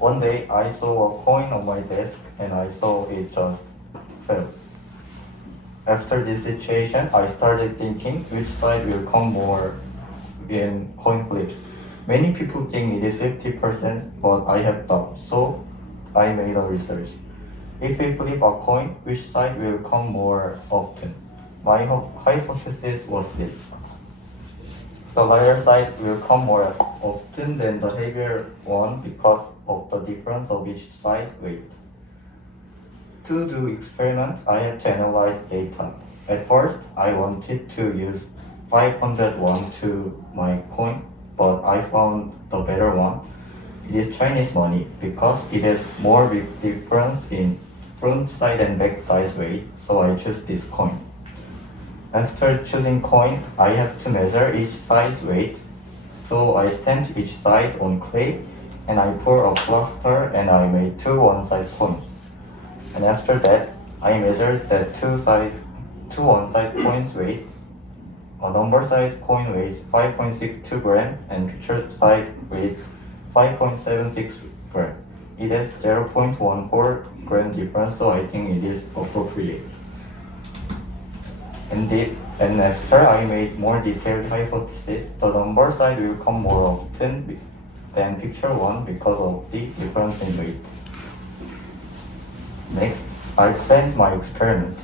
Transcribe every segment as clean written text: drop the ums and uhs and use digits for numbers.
One day I saw a coin on my desk and I saw it just fell. After this situation, I started thinking which side will come more in coin flips. Many people think it is 50%, but I have doubt, so I made a research. If we flip a coin, which side will come more often? My hypothesis was this. The lighter side will come more often than the heavier one because of the difference of each side's weight. To do experiment, I have to analyze data. At first, I wanted to use 500 won to my coin, but I found the better one. It is Chinese money because it has more big difference in front side and back side weight, so I choose this coin. After choosing coin, I have to measure each side's weight. So I stamped each side on clay and I pour a plaster and I made two one-side coins. And after that, I measured that two one-side coins weight. A number side coin weighs 5.62 gram and picture side weighs 5.76 gram. It has 0.14 gram difference, so I think it is appropriate. And after I made more detailed hypothesis, the number side will come more often than picture one because of the difference in weight. Next, I planned my experiment.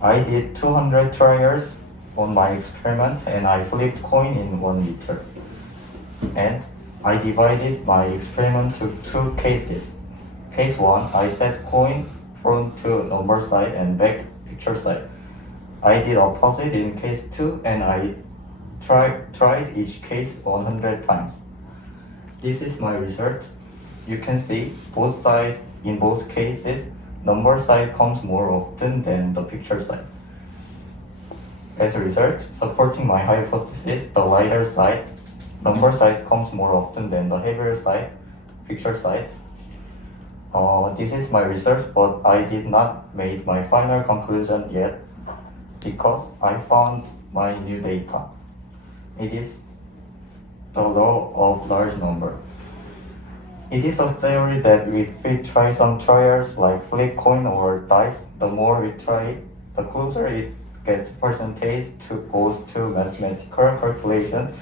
I did 200 trials on my experiment and I flipped coin in 1 meter. And I divided my experiment to two cases. Case 1, I set coin front to number side and back picture side. I did opposite in case 2 and I tried each case 100 times. This is my result. You can see both sides in both cases, number side comes more often than the picture side. As a result, supporting my hypothesis, the lighter side, number side comes more often than the heavier side, picture side. This is my research, but I did not make my final conclusion yet because I found my new data. It is the law of large number. It is a theory that if we try some trials like flip coin or dice, the more we try, the closer it gets percentage to goes to mathematical calculation.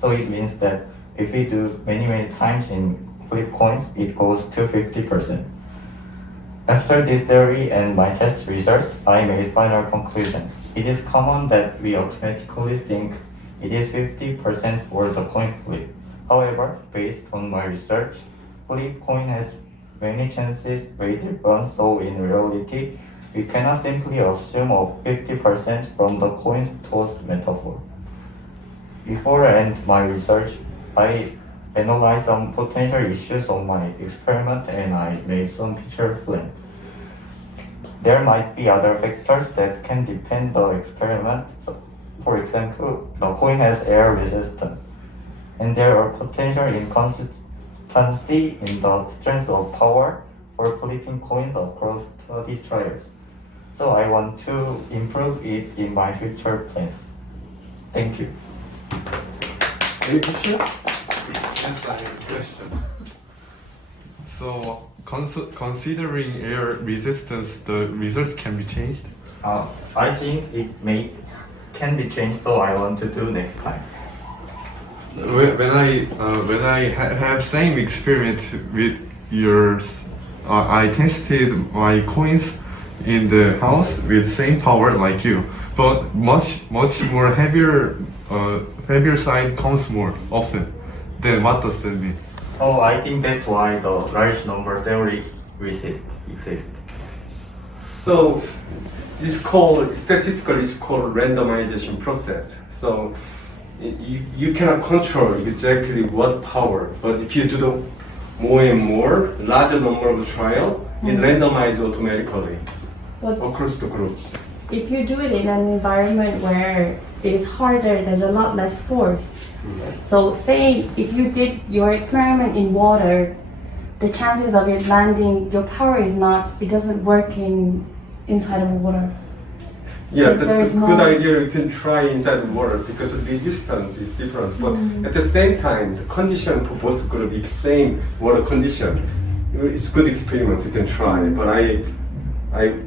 So it means that if we do many times in flip coins, it goes to 50%. After this theory and my test result, I made final conclusion. It is common that we automatically think it is 50% for the coin flip. However, based on my research, flip coin has many chances weight difference, so in reality, we cannot simply assume of 50% from the coins tossed metaphor. Before I end my research, I analyzed some potential issues on my experiment and I made some future plans. There might be other factors that can depend the experiment. So, for example, the coin has air resistance, and there are potential inconsistency in the strength of power for flipping coins across study trials. So I want to improve it in my future plans. Thank you. Any question? Yes, I have a question. So, considering air resistance, the result can be changed? I think it can be changed, so I want to do next time. When I have same experience with yours, I tested my coins in the house with same power like you, but much more heavier side comes more often. Then what does that mean? Oh, I think that's why the large number theory exists. So it's called statistically it's called randomization process. So you cannot control exactly what power, but if you do the more and more larger number of trial, it randomizes automatically But across the groups. if you do it in an environment where it is harder, there's a lot less force. So say if you did your experiment in water, the chances of it landing, your power is not, it doesn't work inside of water. Yeah, Because that's there a is good more- idea. You can try inside the water because the resistance is different. But at the same time, the condition for both group is same water condition. it's good experiment. You can try, but I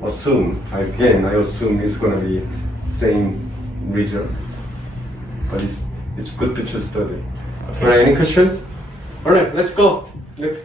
assume it's gonna be same result. But it's good to study. All right, any questions? All right, let's go. Next.